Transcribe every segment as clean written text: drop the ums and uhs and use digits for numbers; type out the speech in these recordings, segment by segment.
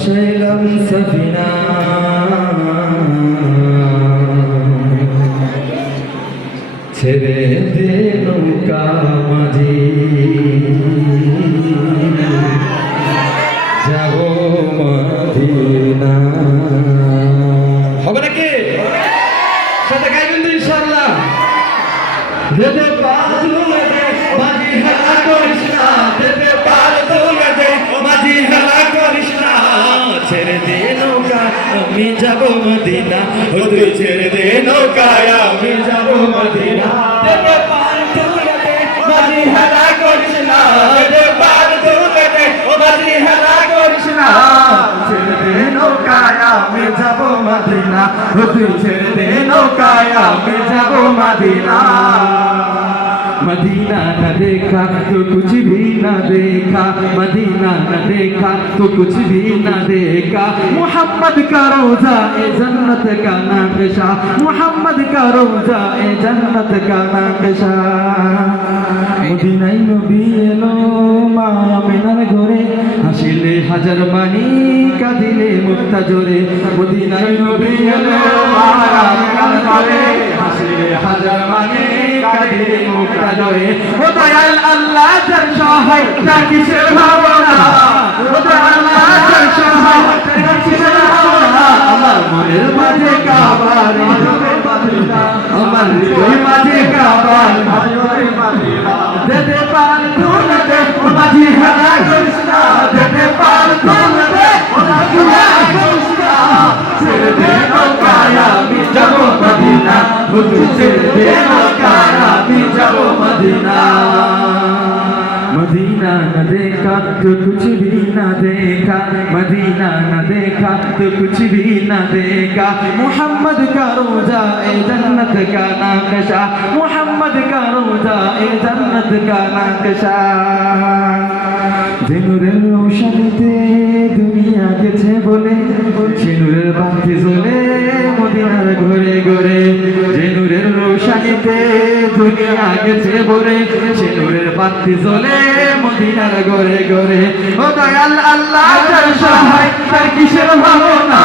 ভাসাইলাম সফিনা ছেড়ে দে নৌকা মাঝি যাব মদিনা। হবে নাকি? সাথে গাইবেন তো ইনশাআল্লাহ। দেবে পাল তুলে দে মাঝি হেলা করিস না, দেবে পাল তুলে দে মাঝি হেলা করিস না, ছেড়ে দে নৌকা আমি যাব মদিনা, তুই ছেড়ে দে নৌকায় আমি যাব মদিনা। দেবে পাল তুলে দে মাঝি হেলা করিস না, দেবে পাল তুলে দে মাঝি হেলা করিস না, ছেড়ে দে নৌকায় আমি যাব মদিনা, তুই ছেড়ে দে নৌকায় আমি যাব মদিনা। मदीना न देखा तो कुछ भी न देखा, मदीना न देखा तो कुछ भी न देखा, मोहम्मद का रोजा ए जन्नत का नक्शा, मोहम्मद का रोजा ए जन्नत का नक्शा। मदीनाय नबी एलो माया मेनार घरे, हासिले हाजार मानी कादिले मुक्ता जोरे, मदीनाय नबी एलो माया मेनार घरे, हासिले हाजार मानी কাদিরে মুক্তা জয়ে। ও দয়াল আল্লাহ যার সহায় তার কিসের ভাবনা, ও দয়াল আল্লাহ যার সহায় তার কিসের ভাবনা, আমার মনের মাঝে কাবার মাঝে বাঁধনা, আমার হৃদয় মাঝে কাবার মাঝে বাঁধনা। দেবে পাল তুলে দে মাঝি হেলা করিস না, দেবে পাল তুলে দে মাঝি হেলা করিস না, ছেড়ে দে নৌকায় আমি যাব মদিনা, তুই ছেড়ে দে নৌকায় আমি যাব মদিনা। मदीना न देखा तो कुछ भी न देखा, मदीना न देखा तो कुछ भी न देखा, मोहम्मद का रोजा ए जन्नत का नक्शा, मोहम्मद का रोजा ए जन्नत का नक्शा। নূরের রোশনীতে দুনিয়া গেছে বলে, সে নূরের বাতি জ্বলে মদিনার ঘরে ঘরে, যে নূরের রোশনীতে দুনিয়া গেছে বলে, সে নূরের বাতি জ্বলে মদিনার ঘরে ঘরে। ও দয়াল আল্লাহ যার সহায় তার কিসের ভাবনা,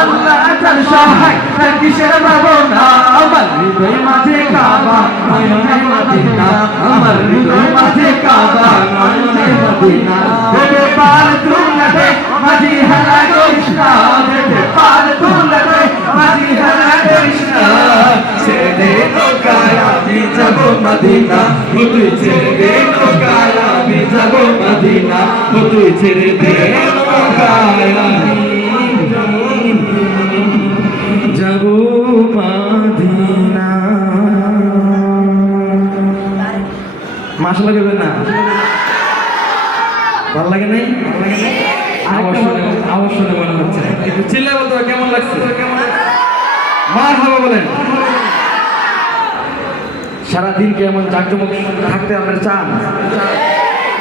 আল্লাহ যার সহায় তার কিসের ভাবনা, আমার হৃদয় মাঝে কাবা নয়নে মদিনা, আমার হৃদয় মাঝে কাবা নয়নে মদিনা। দেবে পাল তুলে দে মাঝি হেলা করিস না, দেবে পাল তুলে দে মাঝি হেলা করিস না, ছেড়ে দে নৌকায় আমি যাব মদিনা, তুই ছেড়ে দে নৌকায় আমি যাব মদিনা, তুই ছেড়ে দে নৌকায় আমি যাব মদিনা। মাশাআল্লাহ করবেন না? ভালো লাগে নাই? আওয়াজ শুনে মনে হচ্ছে একটু চিল্লায় বলতে হবে কেমন লাগছে? মারহাবা বলেন। সারাদিন কি এমন জাঁকজমক থাকতে আপনারা চান?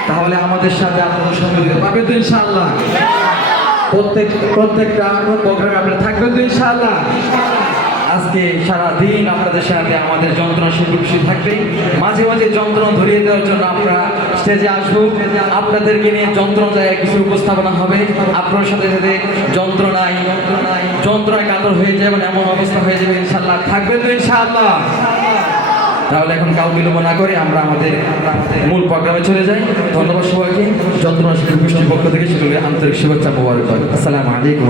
তাহলে আমাদের সাথে আপনাদের সঙ্গে দিতে পারবে তো ইনশাআল্লাহ? প্রত্যেকটা প্রোগ্রামে আপনারা থাকবেন তো ইনশাআল্লাহ? আজকে সারাদিন আপনাদের সাথে আমাদের যন্ত্রণা শিল্পী থাকবে, মাঝে মাঝে যন্ত্রণা ধরিয়ে দেওয়ার জন্য আমরা স্টেজে আসবো, আপনাদেরকে নিয়ে যন্ত্রণায় কিছু উপস্থাপনা হবে, আপনার সাথে সাথে যন্ত্রণায় কাতর হয়ে যাবে, এমন অবস্থা হয়ে যাবে ইনশাআল্লাহ। থাকবেন তো ইনশাআল্লাহ? তাহলে এখন কাউ বিলম্ব না করে আমরা আমাদের মূল প্রোগ্রামে চলে যাই। ধন্যবাদ সবাইকে। যন্ত্রণা শিল্পী গোষ্ঠীর পক্ষ থেকে সকলকে আন্তরিক শুভেচ্ছা মোবারক। আসসালামু আলাইকুম।